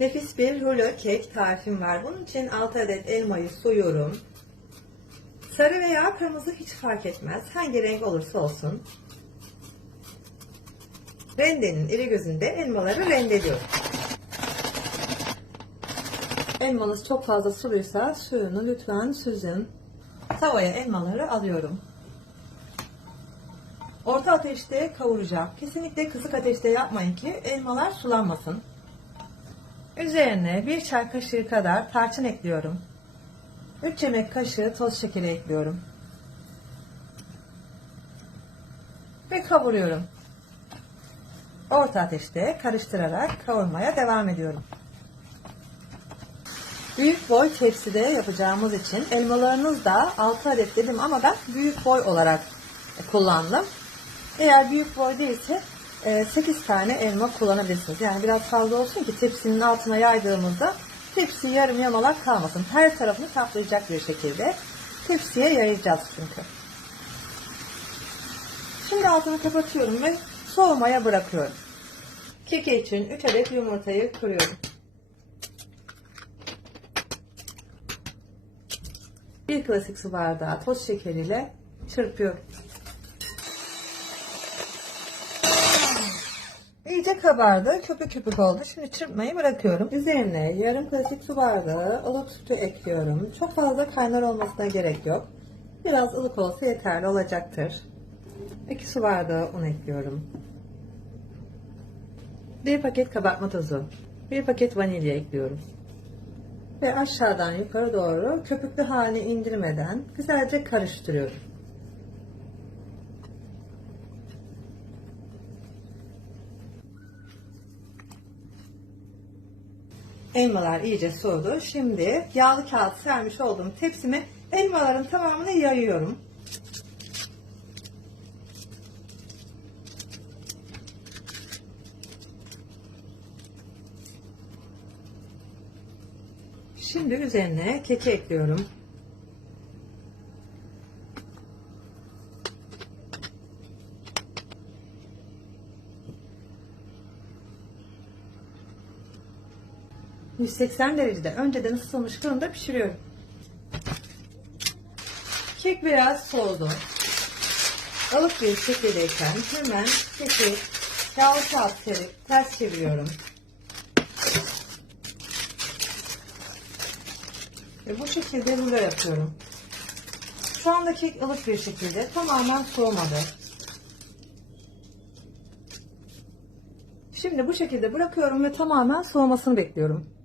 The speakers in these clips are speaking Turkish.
Nefis bir rulo kek tarifim var. Bunun için 6 adet elmayı soyuyorum. Sarı veya kırmızı hiç fark etmez. Hangi renk olursa olsun. Rendenin iri gözünde elmaları rendeliyorum. Elmanız çok fazla suluysa suyunu lütfen süzün. Tavaya elmaları alıyorum. Orta ateşte kavuracağım. Kesinlikle kısık ateşte yapmayın ki elmalar sulanmasın. Üzerine bir çay kaşığı kadar tarçın ekliyorum. 3 yemek kaşığı toz şekeri ekliyorum. Ve kavuruyorum. Orta ateşte karıştırarak kavurmaya devam ediyorum. Büyük boy tepside yapacağımız için elmalarınız da 6 adet dedim ama ben büyük boy olarak kullandım. Eğer büyük boy değilse 8 tane elma kullanabilirsiniz. Yani biraz fazla olsun ki tepsinin altına yaydığımızda tepsi yarım yamalak kalmasın. Her tarafını kaplayacak bir şekilde tepsiye yayacağız çünkü. Şimdi altını kapatıyorum ve soğumaya bırakıyorum. Keki için 3 adet yumurtayı kırıyorum. Bir klasik su bardağı toz şekeriyle çırpıyorum. İyice kabardı. Köpük köpük oldu. Şimdi çırpmayı bırakıyorum. Üzerine yarım klasik su bardağı ılık sütü ekliyorum. Çok fazla kaynar olmasına gerek yok. Biraz ılık olsa yeterli olacaktır. 2 su bardağı un ekliyorum. 1 paket kabartma tozu. 1 paket vanilya ekliyorum. Ve aşağıdan yukarı doğru köpüklü halini indirmeden güzelce karıştırıyorum. Elmalar iyice soğudu. Şimdi yağlı kağıt sermiş olduğum tepsime elmaların tamamını yayıyorum. Şimdi üzerine keki ekliyorum. ...180 derecede önceden ısıtılmış fırında pişiriyorum. Kek biraz soğudu. Alıp bir şekildeyken hemen keki yağlı kağıt serip ters çeviriyorum. Ve bu şekilde rulo yapıyorum. Şu anda kek ılık bir şekilde tamamen soğumadı. Şimdi bu şekilde bırakıyorum ve tamamen soğumasını bekliyorum.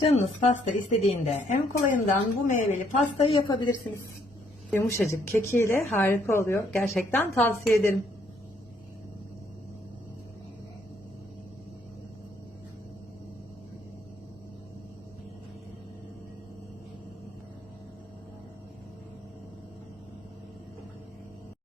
Canınız pasta istediğinde en kolayından bu meyveli pastayı yapabilirsiniz. Yumuşacık kekiyle harika oluyor. Gerçekten tavsiye ederim.